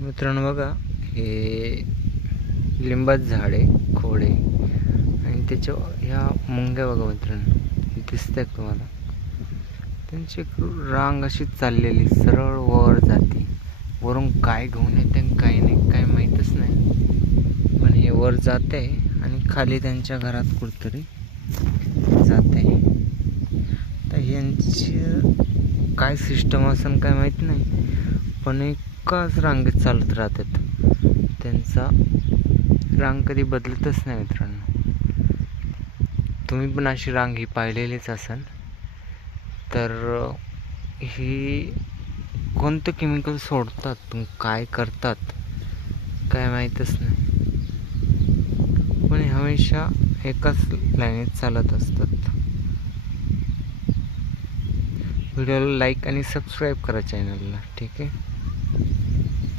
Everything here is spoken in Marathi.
मित्रांनो बघा, हे लिंबाचं झाड आहे, खोड आहे आणि त्याच्या ह्या मुंग्या बघा मित्रांनो, दिसतंय का तुम्हाला? त्यांची एक रांग अशी चाललेली सरळ वर जाते. वरून काय घेऊन येते आणि काय नाही काय माहीतच नाही, पण हे वर जाते आणि खाली त्यांच्या घरात कुठतरी जाते. तर यांची काय सिस्टम असेल काय माहीत नाही, पण एकाच रांगेत चालत राहतात. त्यांचा रांग कधी बदलतच नाही मित्रांनो. तुम्ही पण अशी रांग ही पाहिलेलीच असेल. तर ही कोणतं केमिकल सोडतात, काय करतात काय माहीतच नाही, पण हमेशा एकाच लाईनीत चालत असतात. व्हिडिओला लाईक आणि सबस्क्राईब करा चॅनलला, ठीक आहे.